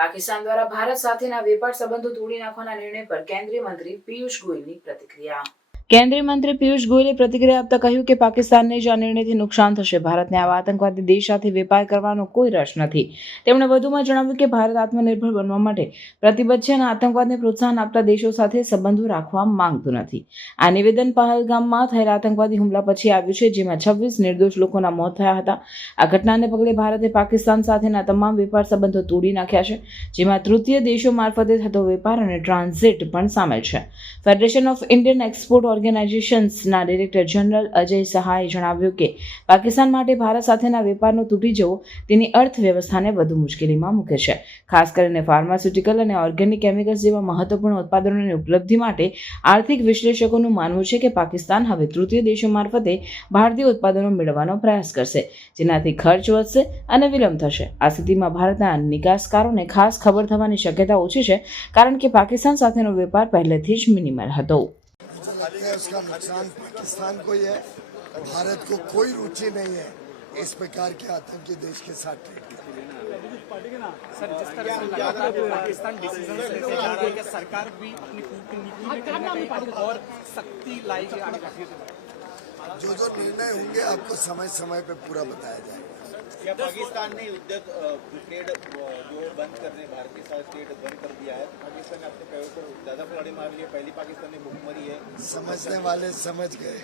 પાકિસ્તાન દ્વારા ભારત સાથેના વેપાર સંબંધો તોડી નાખવાના નિર્ણય પર કેન્દ્રીય મંત્રી પિયુષ ગોયલની પ્રતિક્રિયા. કેન્દ્રીય મંત્રી પિયુષ ગોયલે પ્રતિક્રિયા આપતા કહ્યું કે પાકિસ્તાનને જ આ નિર્ણયથી નુકસાન થશે. ભારતને આવા આતંકવાદી દેશ સાથે વેપાર કરવાનો કોઈ રસ નથી. તેમણે વધુમાં જણાવ્યું કે ભારત આત્મનિર્ભર બનવા માટે પ્રતિબદ્ધ છે અને આતંકવાદને પ્રોત્સાહન આપતા દેશો સાથે સંબંધો રાખવા માંગતું નથી. આ નિવેદન પહલગામમાં થયેલા આતંકવાદી હુમલા પછી આવ્યું છે, જેમાં 26 નિર્દોષ લોકોના મોત થયા હતા. આ ઘટનાને પગલે ભારતે પાકિસ્તાન સાથેના તમામ વેપાર સંબંધો તોડી નાખ્યા છે, જેમાં તૃતીય દેશો મારફતે થતો વેપાર અને ટ્રાન્ઝિટ પણ સામેલ છે. ફેડરેશન ઓફ ઇન્ડિયન એક્સપોર્ટ ઓર્ગેનાઇઝેશન્સના ડાયરેક્ટર જનરલ અજય સહાયે જણાવ્યું કે પાકિસ્તાન માટે ભારત સાથેના વેપારનો તૂટી જવો તેની અર્થવ્યવસ્થાને વધુ મુશ્કેલીમાં મૂકે છે. ખાસ કરીને ફાર્માસ્યુટિકલ અને ઓર્ગેનિક કેમિકલ્સ જેવા મહત્વપૂર્ણ ઉત્પાદનોની ઉપલબ્ધિ માટે આર્થિક વિશ્લેષકોનું માનવું છે કે પાકિસ્તાન હવે તૃતીય દેશો મારફતે ભારતીય ઉત્પાદનો મેળવવાનો પ્રયાસ કરશે, જેનાથી ખર્ચ વધશે અને વિલંબ થશે. આ સ્થિતિમાં ભારતના નિકાસકારોને ખાસ ખબર થવાની શક્યતા ઓછી છે, કારણ કે પાકિસ્તાન સાથેનો વેપાર પહેલેથી જ મિનિમલ હતો. उसका नुकसान पाकिस्तान को ही है. भारत को कोई रुचि नहीं है इस प्रकार के आतंकी देश के साथ ट्रीट करने. सर, जिस तरह से लगातार पाकिस्तान डिसीजन लेते जा रहा है कि सरकार भी अपनी कूटनीति में कहीं ना कहीं और सख्ती लाएगी आने का. जो निर्णय होंगे आपको समय समय पे पूरा बताया जाएगा. क्या पाकिस्तान ने युद्ध ट्रेड जो बंद करने भारत के साथ ट्रेड बंद कर दिया है? पाकिस्तान ने अपने पैरों पर ज़्यादा खिलाड़ी मार लिए. पहली पाकिस्तान ने भूखमरी है. समझने वाले समझ गए.